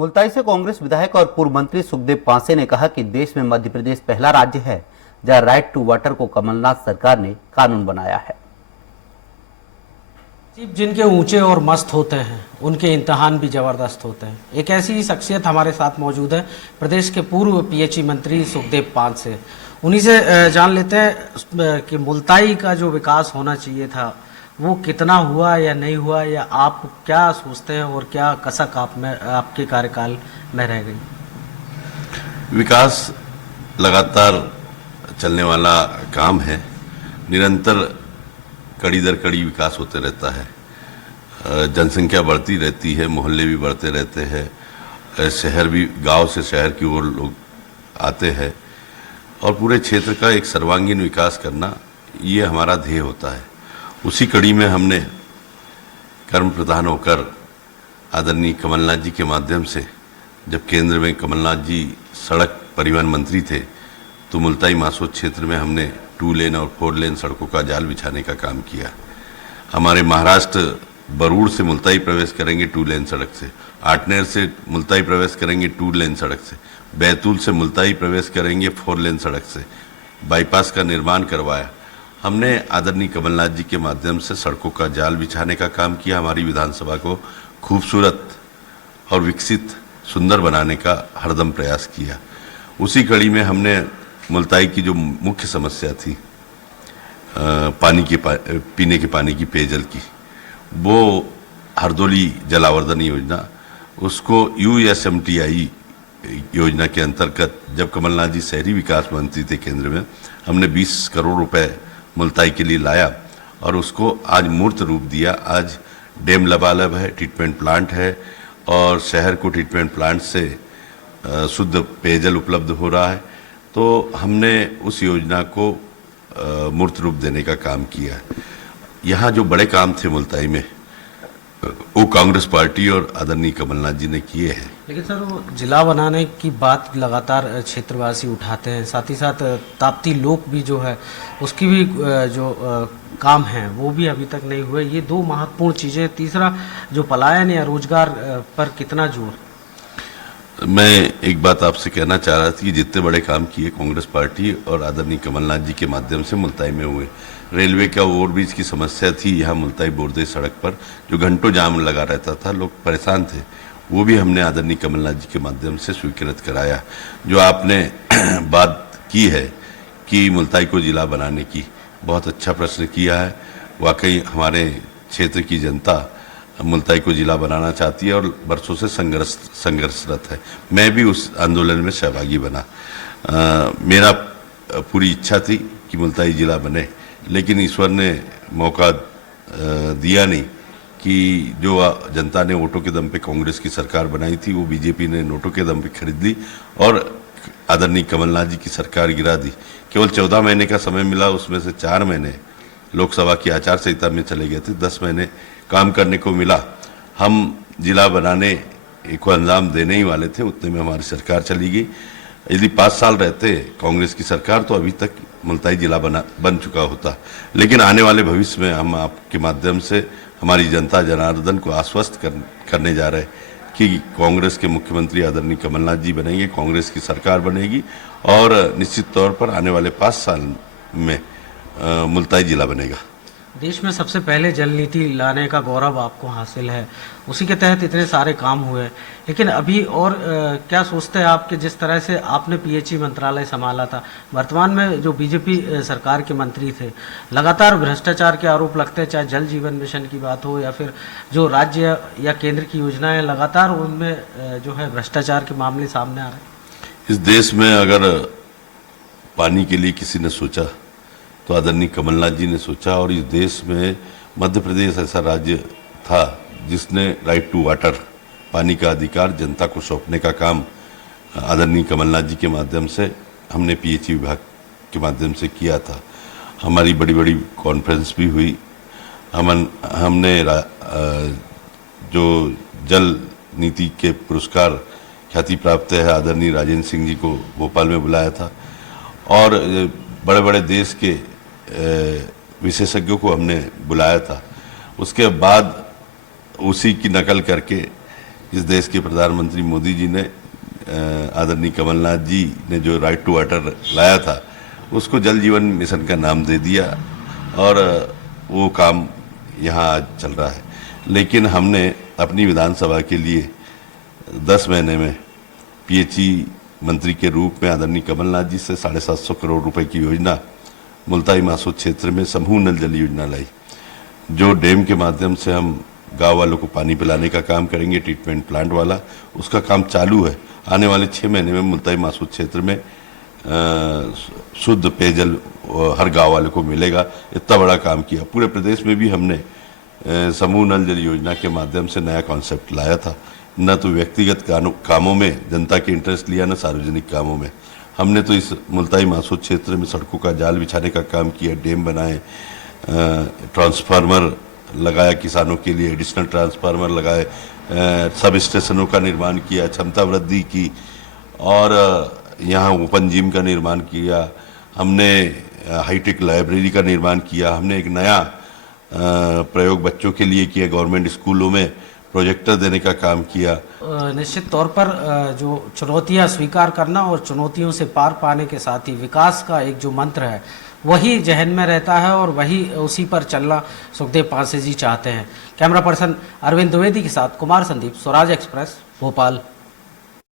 मुल्ताई से कांग्रेस विधायक और पूर्व मंत्री सुखदेव पांसे ने कहा कि देश में मध्य प्रदेश पहला राज्य है जहां राइट टू वाटर को कमलनाथ सरकार ने कानून बनाया है। जिनके ऊंचे और मस्त होते हैं उनके इम्तहान भी ज़बरदस्त होते हैं। एक ऐसी ही शख्सियत हमारे साथ मौजूद है, प्रदेश के पूर्व पीएचई मंत्री सुखदेव पांसे। उन्हीं से जान लेते हैं कि मुल्ताई का जो विकास होना चाहिए था वो कितना हुआ या नहीं हुआ, या आप क्या सोचते हैं और क्या कसक आप में आपके कार्यकाल में रह गई। विकास लगातार चलने वाला काम है, निरंतर कड़ी दर कड़ी विकास होते रहता है। जनसंख्या बढ़ती रहती है, मोहल्ले भी बढ़ते रहते हैं, शहर भी, गांव से शहर की ओर लोग आते हैं और पूरे क्षेत्र का एक सर्वांगीण विकास करना ये हमारा ध्येय होता है। उसी कड़ी में हमने कर्म प्रधान होकर आदरणीय कमलनाथ जी के माध्यम से, जब केंद्र में कमलनाथ जी सड़क परिवहन मंत्री थे, तो मुल्ताई मासोद क्षेत्र में हमने 2 लेन और 4 लेन सड़कों का जाल बिछाने का काम किया। हमारे महाराष्ट्र बरूड़ से मुल्ताई प्रवेश करेंगे 2 लेन सड़क से, आटनेर से मुल्ताई प्रवेश करेंगे 2 लेन सड़क से, बैतूल से मुल्ताई प्रवेश करेंगे 4 लेन सड़क से। बाईपास का निर्माण करवाया हमने। आदरणीय कमलनाथ जी के माध्यम से सड़कों का जाल बिछाने का काम किया। हमारी विधानसभा को खूबसूरत और विकसित, सुंदर बनाने का हरदम प्रयास किया। उसी कड़ी में हमने मुल्ताई की जो मुख्य समस्या थी पीने के पानी की, पेयजल की, वो हरदोली जलावर्धन योजना, उसको USMTI योजना के अंतर्गत जब कमलनाथ जी शहरी विकास मंत्री थे केंद्र में, हमने 20 करोड़ रुपए मुल्ताई के लिए लाया और उसको आज मूर्त रूप दिया। आज डैम लबालब है, ट्रीटमेंट प्लांट है और शहर को ट्रीटमेंट प्लांट से शुद्ध पेयजल उपलब्ध हो रहा है। तो हमने उस योजना को मूर्त रूप देने का काम किया। यहाँ जो बड़े काम थे मुल्ताई में, वो कांग्रेस पार्टी और आदरणीय कमलनाथ जी ने किए हैं। लेकिन सर, वो जिला बनाने की बात लगातार क्षेत्रवासी उठाते हैं, साथ ही साथ ताप्ती लोक भी जो है उसकी भी जो काम है वो भी अभी तक नहीं हुए। ये 2 महत्वपूर्ण चीज़ें। तीसरा, जो पलायन या रोजगार पर कितना जोर। मैं एक बात आपसे कहना चाह रहा था कि जितने बड़े काम किए कांग्रेस पार्टी और आदरणीय कमलनाथ जी के माध्यम से मुल्ताई में हुए। रेलवे का ओवरब्रिज की समस्या थी यहाँ मुल्ताई बोरदे सड़क पर, जो घंटों जाम लगा रहता था, लोग परेशान थे, वो भी हमने आदरणीय कमलनाथ जी के माध्यम से स्वीकृत कराया। जो आपने बात की है कि मुल्ताई को जिला बनाने की, बहुत अच्छा प्रश्न किया है। वाकई हमारे क्षेत्र की जनता मुल्ताई को जिला बनाना चाहती है और बरसों से संघर्षरत है। मैं भी उस आंदोलन में सहभागी बना। मेरा पूरी इच्छा थी कि मुल्ताई जिला बने, लेकिन ईश्वर ने मौका दिया नहीं कि जो जनता ने वोटों के दम पे कांग्रेस की सरकार बनाई थी, वो बीजेपी ने नोटों के दम पे खरीद ली और आदरणीय कमलनाथ जी की सरकार गिरा दी। केवल 14 महीने का समय मिला, उसमें से 4 महीने लोकसभा की आचार संहिता में चले गए थे, 10 महीने काम करने को मिला। हम जिला बनाने को अंजाम देने ही वाले थे, उतने में हमारी सरकार चली गई। यदि 5 साल रहते कांग्रेस की सरकार तो अभी तक मुल्ताई जिला बन चुका होता। लेकिन आने वाले भविष्य में हम आपके माध्यम से हमारी जनता जनार्दन को आश्वस्त करने जा रहे हैं कि कांग्रेस के मुख्यमंत्री आदरणीय कमलनाथ जी बनेंगे, कांग्रेस की सरकार बनेगी और निश्चित तौर पर आने वाले 5 साल में मुल्ताई जिला बनेगा। देश में सबसे पहले जल नीति लाने का गौरव आपको हासिल है, उसी के तहत इतने सारे काम हुए। लेकिन अभी और क्या सोचते हैं आप कि जिस तरह से आपने पीएचई मंत्रालय संभाला था, वर्तमान में जो बीजेपी सरकार के मंत्री थे, लगातार भ्रष्टाचार के आरोप लगते हैं, चाहे जल जीवन मिशन की बात हो या फिर जो राज्य या केंद्र की योजनाएं, लगातार उनमें जो है भ्रष्टाचार के मामले सामने आ रहे हैं। इस देश में अगर पानी के लिए किसी ने सोचा तो आदरणीय कमलनाथ जी ने सोचा, और इस देश में मध्य प्रदेश ऐसा राज्य था जिसने राइट टू वाटर, पानी का अधिकार जनता को सौंपने का काम आदरणीय कमलनाथ जी के माध्यम से हमने पीएचई विभाग के माध्यम से किया था। हमारी बड़ी बड़ी कॉन्फ्रेंस भी हुई। हमने जो जल नीति के पुरस्कार ख्याति प्राप्त है आदरणीय राजेंद्र सिंह जी को भोपाल में बुलाया था और बड़े बड़े देश के विशेषज्ञों को हमने बुलाया था। उसके बाद उसी की नकल करके इस देश के प्रधानमंत्री मोदी जी ने आदरणीय कमलनाथ जी ने जो राइट टू वाटर लाया था उसको जल जीवन मिशन का नाम दे दिया और वो काम यहाँ आज चल रहा है। लेकिन हमने अपनी विधानसभा के लिए 10 महीने में पीएचई मंत्री के रूप में आदरणीय कमलनाथ जी से 750 करोड़ रुपए की योजना मुल्ताई मासोद क्षेत्र में समूह नल जल योजना लाई, जो डैम के माध्यम से हम गांव वालों को पानी पिलाने का काम करेंगे, ट्रीटमेंट प्लांट वाला उसका काम चालू है। आने वाले 6 महीने में मुल्ताई मासोद क्षेत्र में शुद्ध पेयजल हर गांव वाले को मिलेगा। इतना बड़ा काम किया। पूरे प्रदेश में भी हमने समूह नल जल योजना के माध्यम से नया कॉन्सेप्ट लाया था। न तो व्यक्तिगत कामों में जनता के इंटरेस्ट लिया, न सार्वजनिक कामों में। हमने तो इस मुल्ताई मासोद क्षेत्र में सड़कों का जाल बिछाने का काम किया, डैम बनाए, ट्रांसफार्मर लगाया किसानों के लिए, एडिशनल ट्रांसफार्मर लगाए, सब स्टेशनों का निर्माण किया, क्षमता वृद्धि की और यहाँ ओपन जिम का निर्माण किया। हमने हाईटेक लाइब्रेरी का निर्माण किया। हमने एक नया प्रयोग बच्चों के लिए किया, गवर्नमेंट स्कूलों में प्रोजेक्टर देने का काम किया। निश्चित तौर पर जो चुनौतियां स्वीकार करना और चुनौतियों से पार पाने के साथ ही विकास का एक जो मंत्र है वही जहन में रहता है और वही उसी पर चलना सुखदेव पांसे जी चाहते हैं। कैमरा पर्सन अरविंद द्विवेदी के साथ कुमार संदीप, स्वराज एक्सप्रेस, भोपाल।